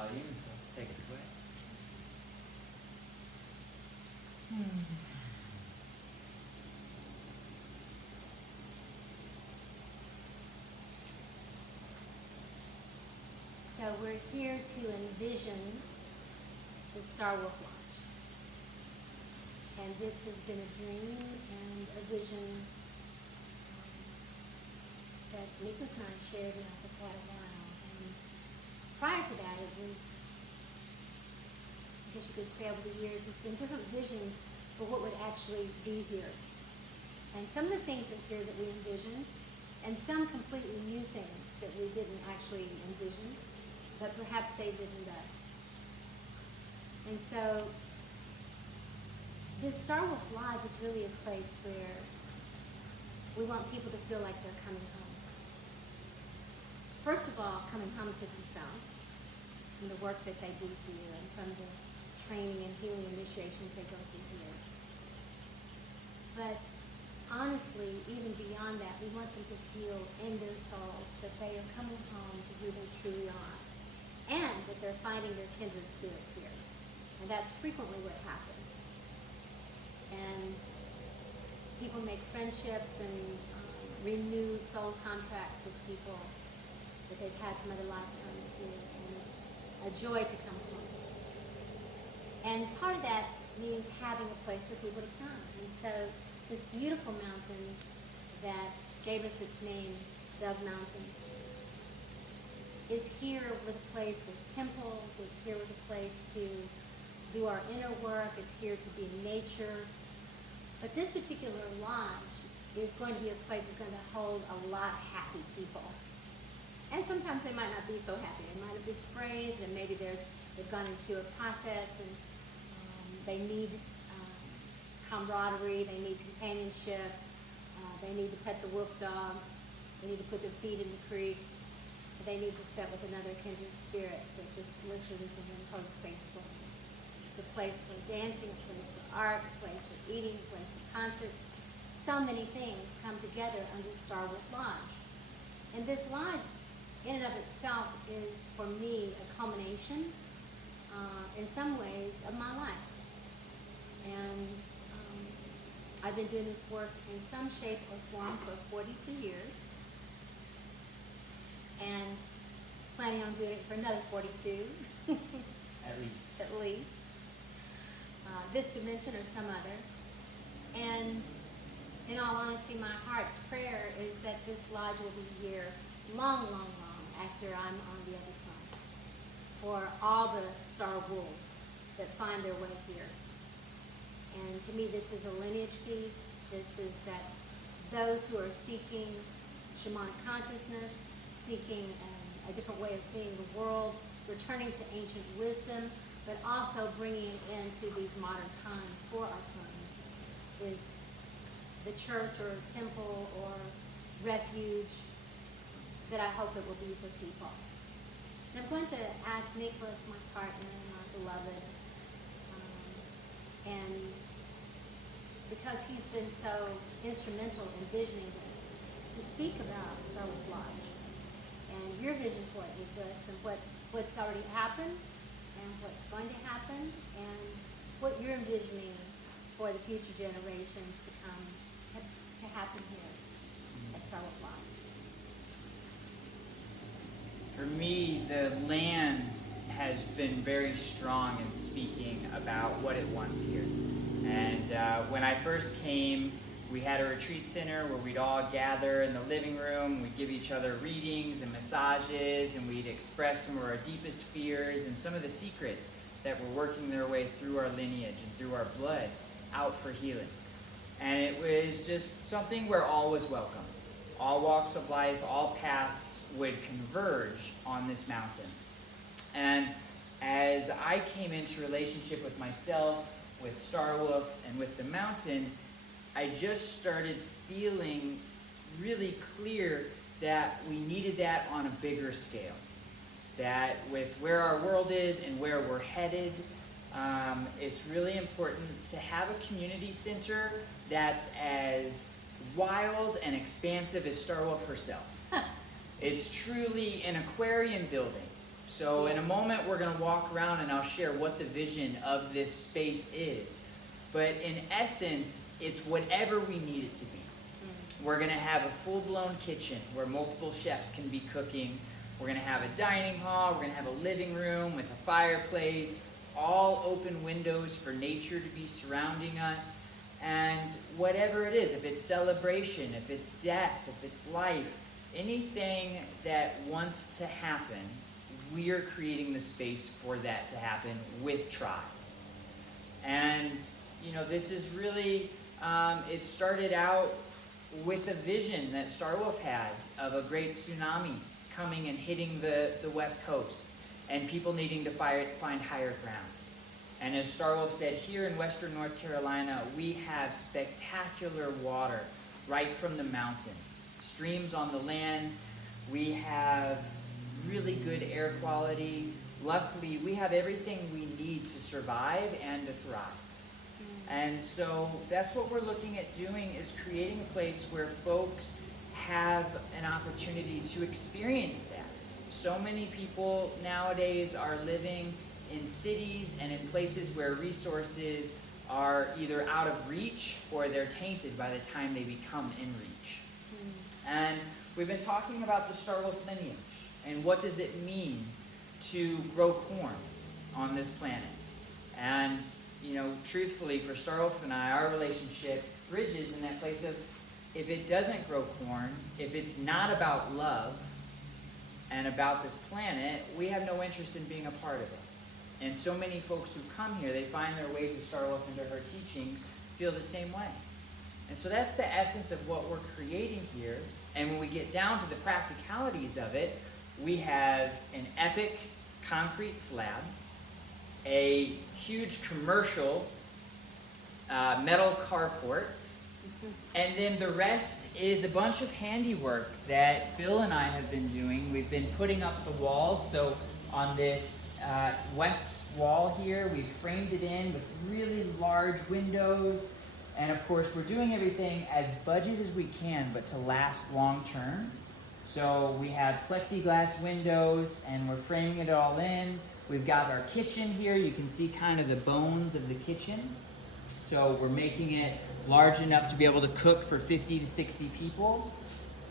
volume, so take us away. So we're here to envision the Star Wolf Lodge. And this has been a dream and a vision that Nicholas and I shared now for quite a while. And prior to that, it was, I guess you could say over the years, there's been different visions for what would actually be here. And some of the things are here that we envisioned, and some completely new things that we didn't actually envision, but perhaps they visioned us. And so this Star Wolf Lodge is really a place where we want people to feel like they're coming home. First of all, coming home to themselves from the work that they do here and from the training and healing initiations they go through here. But honestly, even beyond that, we want them to feel in their souls that they are coming home to who they truly are, and that they're finding their kindred spirits here. And that's frequently what happens. And people make friendships and renew soul contracts with people that they've had from other lifetimes here. And it's a joy to come home. And part of that means having a place for people to come. And so this beautiful mountain that gave us its name, Dove Mountain, is here with a place with temples, is here with a place to do our inner work, it's here to be in nature. But this particular lodge is going to be a place that's going to hold a lot of happy people. And sometimes they might not be so happy. They might have just prayed, and maybe they've gone into a process, and they need camaraderie, they need companionship, they need to pet the wolf dogs, they need to put their feet in the creek, they need to sit with another kindred spirit that just listens and then holds space for them. It's a place for dancing, a place for art, a place for eating, a place for concerts. So many things come together under Star Wolf Lodge. And this lodge, in and of itself, is for me a culmination, in some ways, of my life. And I've been doing this work in some shape or form for 42 years, and planning on doing it for another 42. At least. At least. This dimension or some other. And in all honesty, my heart's prayer is that this lodge will be here long, long, long after I'm on the other side. For all the star wolves that find their way here. And to me, this is a lineage piece. This is that those who are seeking shamanic consciousness, seeking a different way of seeing the world, returning to ancient wisdom, but also bringing it into these modern times, for our times, is the church or temple or refuge that I hope it will be for people. And I'm going to ask Nicholas, my partner, my beloved, and because he's been so instrumental in visioning this, to speak about Star Wolf Lodge and your vision for it, Nicholas, and what's already happened and what's going to happen and what you're envisioning for the future generations to come to happen here at Star Wolf Lodge. For me, the land has been very strong in speaking about what it wants here. And when I first came, we had a retreat center where we'd all gather in the living room, we'd give each other readings and massages, and we'd express some of our deepest fears and some of the secrets that were working their way through our lineage and through our blood out for healing. And it was just something where all was welcome. All walks of life, all paths would converge on this mountain. And as I came into relationship with myself, with Star Wolf, and with the mountain, I just started feeling really clear that we needed that on a bigger scale. That with where our world is and where we're headed, it's really important to have a community center that's as wild and expansive as Star Wolf herself. It's truly an Aquarian building, So in a Yes. moment, we're going to walk around and I'll share what the vision of this space is. But in essence, it's whatever we need it to be. We're going to have a full-blown kitchen where multiple chefs can be cooking. We're going to have a dining hall. We're going to have a living room with a fireplace, all open windows for nature to be surrounding us. And whatever it is, if it's celebration, if it's death, if it's life, anything that wants to happen, we are creating the space for that to happen with Tribe. And, you know, this is really, it started out with a vision that Star Wolf had of a great tsunami coming and hitting the West Coast and people needing to find higher ground. And as Star Wolf said, here in western North Carolina, we have spectacular water right from the mountain. Streams on the land. We have really good air quality. Luckily, we have everything we need to survive and to thrive. And so that's what we're looking at doing, is creating a place where folks have an opportunity to experience that. So many people nowadays are living in cities and in places where resources are either out of reach or they're tainted by the time they become in reach. And we've been talking about the Star Wolf lineage and what does it mean to grow corn on this planet. And, you know, truthfully, for Star Wolf and I, our relationship bridges in that place of, if it doesn't grow corn, if it's not about love and about this planet, we have no interest in being a part of it. And so many folks who come here, they find their way to Star Wolf and to her teachings, feel the same way. And so that's the essence of what we're creating here. And when we get down to the practicalities of it, we have an epic concrete slab, a huge commercial metal carport, and then the rest is a bunch of handiwork that Bill and I have been doing. We've been putting up the walls. So on this west wall here, we've framed it in with really large windows. And of course, we're doing everything as budget as we can, but to last long term. So we have plexiglass windows and we're framing it all in. We've got our kitchen here. You can see kind of the bones of the kitchen. So we're making it large enough to be able to cook for 50 to 60 people.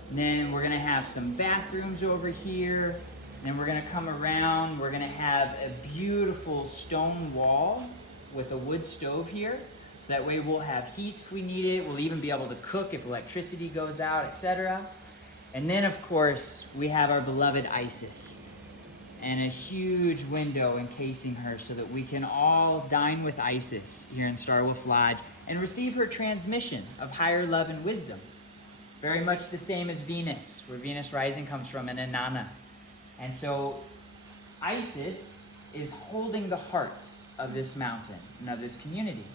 And then we're gonna have some bathrooms over here. And then we're gonna come around. We're gonna have a beautiful stone wall with a wood stove here. So that way we'll have heat if we need it. We'll even be able to cook if electricity goes out, etc. And then of course, we have our beloved Isis and a huge window encasing her so that we can all dine with Isis here in Star Wolf Lodge and receive her transmission of higher love and wisdom. Very much the same as Venus, where Venus rising comes from, and Inanna. And so Isis is holding the heart of this mountain and of this community.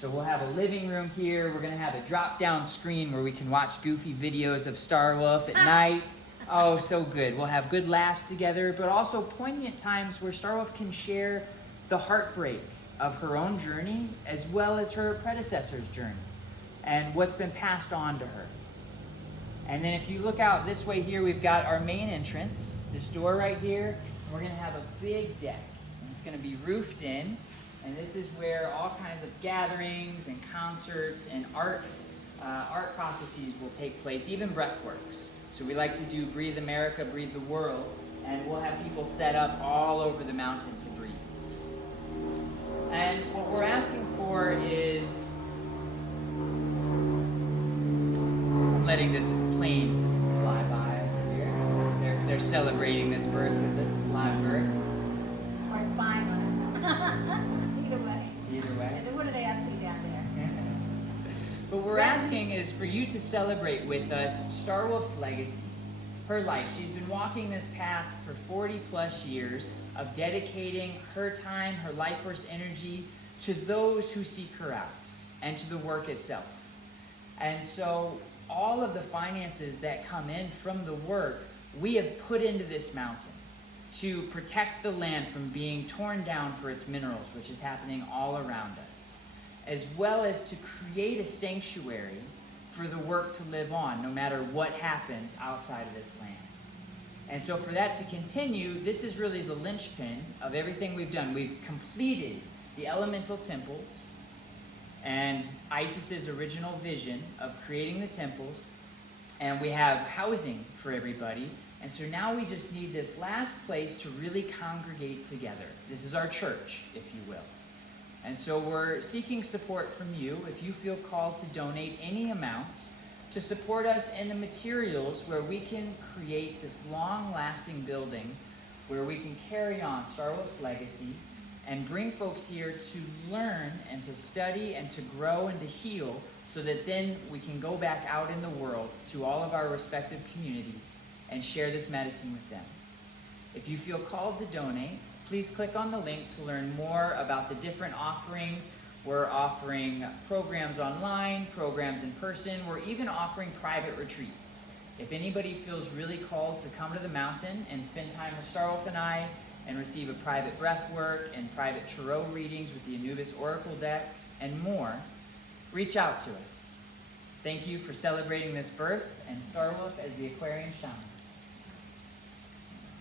So we'll have a living room here. We're gonna have a drop-down screen where we can watch goofy videos of Star Wolf at night. Oh, so good. We'll have good laughs together, but also poignant times where Star Wolf can share the heartbreak of her own journey as well as her predecessor's journey and what's been passed on to her. And then if you look out this way here, we've got our main entrance, this door right here, and we're gonna have a big deck. And it's gonna be roofed in, and this is where all kinds of gatherings and concerts and art processes will take place, even breathworks. So we like to do Breathe America, Breathe the World, and we'll have people set up all over the mountain to breathe. And what we're asking for is, I'm letting this plane fly by us here. They're celebrating this birth with us, this live birth. Or spying on us. Either way. Either way. So what are they up to down there? But what we're asking is for you to celebrate with us Star Wolf's legacy, her life. She's been walking this path for 40 plus years of dedicating her time, her life force energy to those who seek her out and to the work itself. And so all of the finances that come in from the work, we have put into this mountain to protect the land from being torn down for its minerals, which is happening all around us, as well as to create a sanctuary for the work to live on, no matter what happens outside of this land. And so for that to continue, this is really the linchpin of everything we've done. We've completed the elemental temples and Isis's original vision of creating the temples, and we have housing for everybody. And so now we just need this last place to really congregate together. This is our church, if you will. And so we're seeking support from you if you feel called to donate any amount to support us in the materials where we can create this long-lasting building where we can carry on Star Wolf's legacy and bring folks here to learn and to study and to grow and to heal, so that then we can go back out in the world to all of our respective communities and share this medicine with them. If you feel called to donate, please click on the link to learn more about the different offerings. We're offering programs online, programs in person. We're even offering private retreats. If anybody feels really called to come to the mountain and spend time with Starwolf and I and receive a private breath work and private tarot readings with the Anubis Oracle deck and more, reach out to us. Thank you for celebrating this birth and Starwolf as the Aquarian Shaman.